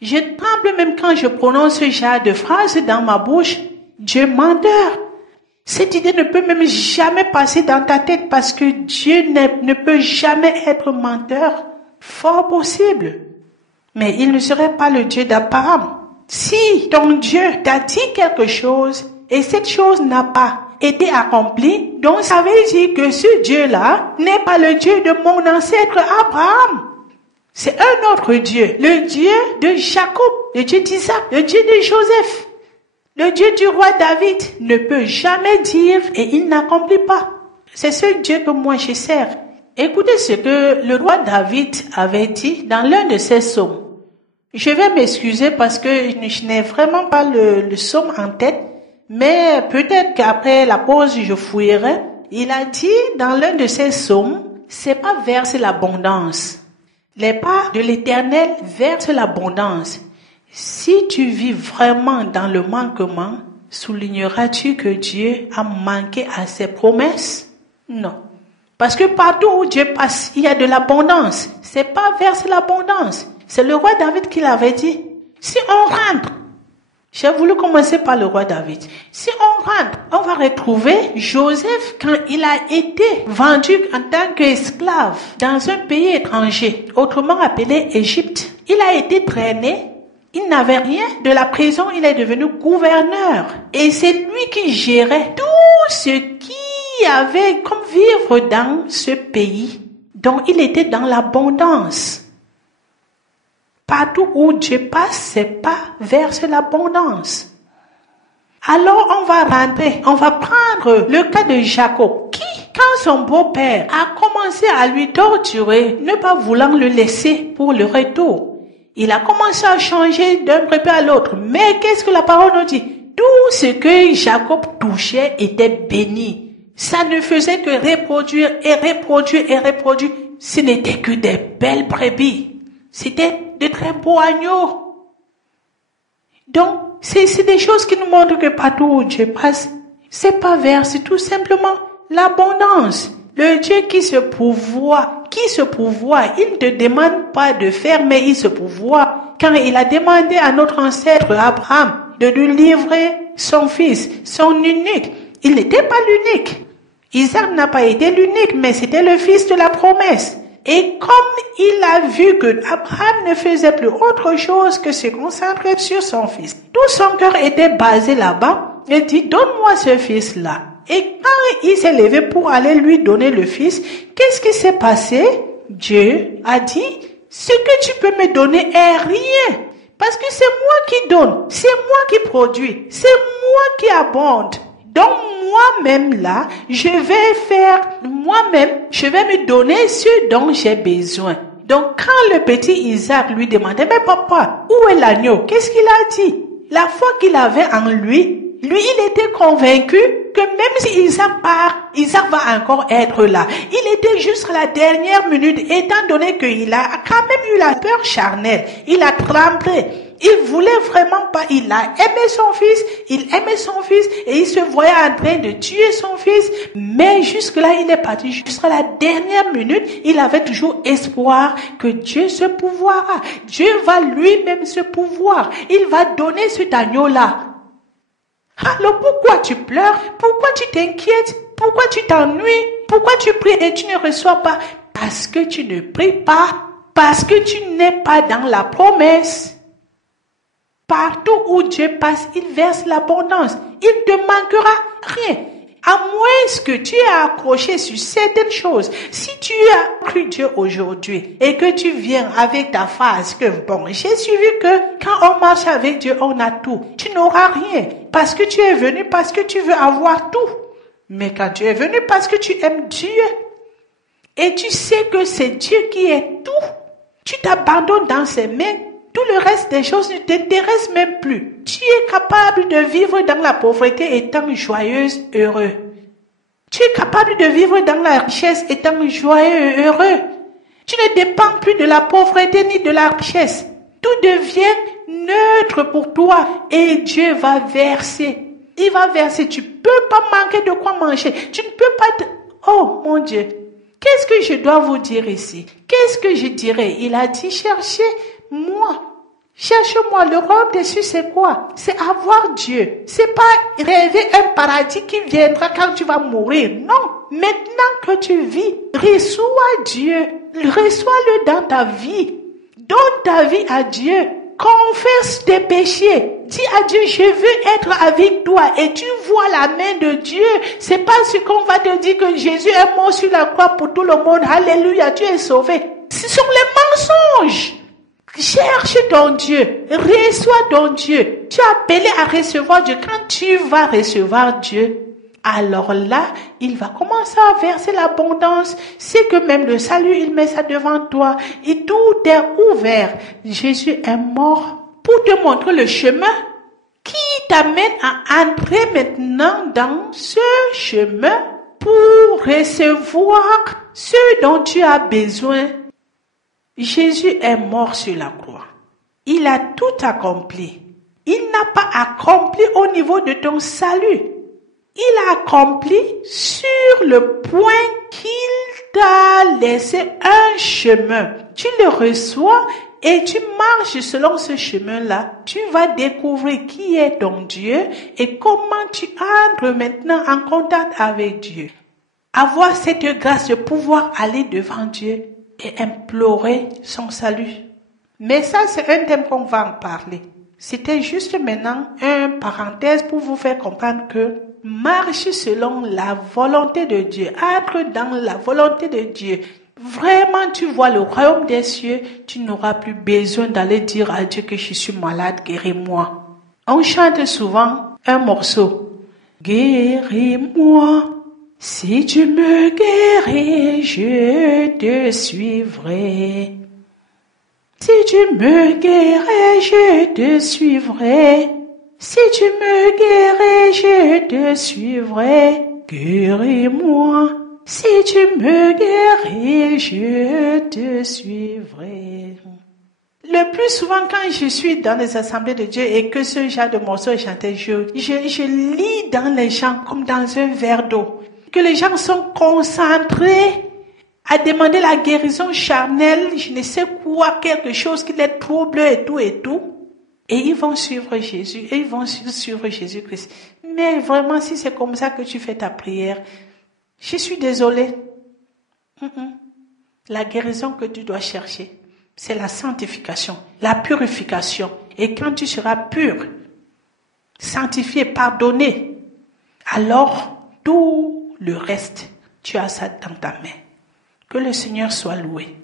Je tremble même quand je prononce ce genre de phrase dans ma bouche. Dieu menteur. Cette idée ne peut même jamais passer dans ta tête parce que Dieu ne peut jamais être menteur. Fort possible. Mais il ne serait pas le Dieu d'Abraham. Si ton Dieu t'a dit quelque chose et cette chose n'a pas été accomplie, donc ça veut dire que ce Dieu-là n'est pas le Dieu de mon ancêtre Abraham. C'est un autre Dieu, le Dieu de Jacob, le Dieu d'Isaac, le Dieu de Joseph. Le Dieu du roi David ne peut jamais dire et il n'accomplit pas. C'est ce Dieu que moi je sers. Écoutez ce que le roi David avait dit dans l'un de ses psaumes. Je vais m'excuser parce que je n'ai vraiment pas le psaume en tête, mais peut-être qu'après la pause je fouillerai. Il a dit dans l'un de ses psaumes, c'est pas verser l'abondance. Les pas de l'Éternel versent l'abondance. Si tu vis vraiment dans le manquement, souligneras-tu que Dieu a manqué à ses promesses? Non. Parce que partout où Dieu passe, il y a de l'abondance. C'est pas verser l'abondance. C'est le roi David qui l'avait dit. Si on rentre, j'ai voulu commencer par le roi David. Si on rentre, on va retrouver Joseph quand il a été vendu en tant qu'esclave dans un pays étranger, autrement appelé Égypte. Il a été traîné. Il n'avait rien de la prison, il est devenu gouverneur. Et c'est lui qui gérait tout ce qui avait comme vivre dans ce pays. Donc il était dans l'abondance. Partout où Dieu passe, c'est pas vers l'abondance. Alors on va rentrer, on va prendre le cas de Jacob, qui, quand son beau-père a commencé à lui torturer, ne pas voulant le laisser pour le retour, il a commencé à changer d'un prépa à l'autre. Mais qu'est-ce que la parole nous dit? Tout ce que Jacob touchait était béni. Ça ne faisait que reproduire et reproduire et reproduire. Ce n'était que des belles brebis. C'était de très beaux agneaux. Donc, c'est des choses qui nous montrent que partout où Dieu passe, c'est pas vers, c'est tout simplement l'abondance. Le Dieu qui se pourvoit, il ne te demande pas de faire, mais il se pourvoit. Quand il a demandé à notre ancêtre Abraham de lui livrer son fils, son unique, il n'était pas l'unique. Isaac n'a pas été l'unique, mais c'était le fils de la promesse. Et comme il a vu que Abraham ne faisait plus autre chose que se concentrer sur son fils, tout son cœur était basé là-bas, il dit, donne-moi ce fils-là. Et quand il s'est levé pour aller lui donner le fils, qu'est-ce qui s'est passé? Dieu a dit, ce que tu peux me donner est rien. Parce que c'est moi qui donne, c'est moi qui produis, c'est moi qui abonde. Donc moi-même là, je vais me donner ce dont j'ai besoin. Donc quand le petit Isaac lui demandait, mais papa, où est l'agneau? Qu'est-ce qu'il a dit? La foi qu'il avait en lui, il était convaincu que même si Isaac part, Isaac va encore être là. Il était juste à la dernière minute, étant donné qu'il a quand même eu la peur charnelle. Il a tremblé. Il voulait vraiment pas, il a aimé son fils et il se voyait en train de tuer son fils. Mais jusque-là, il est parti jusqu'à la dernière minute. Il avait toujours espoir que Dieu se pourvoira. Dieu va lui-même se pourvoir. Il va donner cet agneau-là. Alors pourquoi tu pleures? Pourquoi tu t'inquiètes? Pourquoi tu t'ennuies? Pourquoi tu pries et tu ne reçois pas? Parce que tu ne pries pas. Parce que tu n'es pas dans la promesse. Partout où Dieu passe, il verse l'abondance. Il ne te manquera rien. À moins que tu aies accroché sur certaines choses. Si tu as cru Dieu aujourd'hui et que tu viens avec ta phrase que bon, j'ai suivi que quand on marche avec Dieu, on a tout. Tu n'auras rien parce que tu es venu parce que tu veux avoir tout. Mais quand tu es venu parce que tu aimes Dieu et tu sais que c'est Dieu qui est tout, tu t'abandonnes dans ses mains. Tout le reste des choses ne t'intéresse même plus. Tu es capable de vivre dans la pauvreté étant joyeuse, heureux. Tu es capable de vivre dans la richesse étant joyeux et heureux. Tu ne dépends plus de la pauvreté ni de la richesse. Tout devient neutre pour toi et Dieu va verser. Il va verser. Tu peux pas manquer de quoi manger. Tu ne peux pas Oh mon Dieu. Qu'est-ce que je dois vous dire ici? Qu'est-ce que je dirais? Il a dit cherchez moi. Cherche-moi, le royaume des cieux, c'est quoi? C'est avoir Dieu. C'est pas rêver un paradis qui viendra quand tu vas mourir. Non. Maintenant que tu vis, reçois Dieu. Reçois-le dans ta vie. Donne ta vie à Dieu. Confesse tes péchés. Dis à Dieu, je veux être avec toi. Et tu vois la main de Dieu. C'est pas ce qu'on va te dire que Jésus est mort sur la croix pour tout le monde. Alléluia, tu es sauvé. Ce sont les mensonges. Cherche ton Dieu. Reçois ton Dieu. Tu es appelé à recevoir Dieu. Quand tu vas recevoir Dieu, alors là, il va commencer à verser l'abondance. C'est que même le salut, il met ça devant toi. Et tout est ouvert. Jésus est mort pour te montrer le chemin qui t'amène à entrer maintenant dans ce chemin pour recevoir ce dont tu as besoin. Jésus est mort sur la croix. Il a tout accompli. Il n'a pas accompli au niveau de ton salut. Il a accompli sur le point qu'il t'a laissé un chemin. Tu le reçois et tu marches selon ce chemin-là. Tu vas découvrir qui est ton Dieu et comment tu entres maintenant en contact avec Dieu. Avoir cette grâce de pouvoir aller devant Dieu et implorer son salut. Mais ça, c'est un thème qu'on va en parler. C'était juste maintenant une parenthèse pour vous faire comprendre que marche selon la volonté de Dieu, entre dans la volonté de Dieu. Vraiment, tu vois le royaume des cieux, tu n'auras plus besoin d'aller dire à Dieu que je suis malade, guéris-moi. On chante souvent un morceau. Guéris-moi. Si tu me guéris, je te suivrai. Si tu me guéris, je te suivrai. Si tu me guéris, je te suivrai. Guéris-moi. Si tu me guéris, je te suivrai. Le plus souvent, quand je suis dans les assemblées de Dieu et que ce genre de morceaux est chanté, je lis dans les gens comme dans un verre d'eau. Que les gens sont concentrés à demander la guérison charnelle, je ne sais quoi, quelque chose qui les trouble et tout et tout. Et ils vont suivre Jésus, et ils vont suivre Jésus-Christ. Mais vraiment, si c'est comme ça que tu fais ta prière, je suis désolée. La guérison que tu dois chercher, c'est la sanctification, la purification. Et quand tu seras pur, sanctifié, pardonné, alors tout le reste, tu as ça dans ta main. Que le Seigneur soit loué.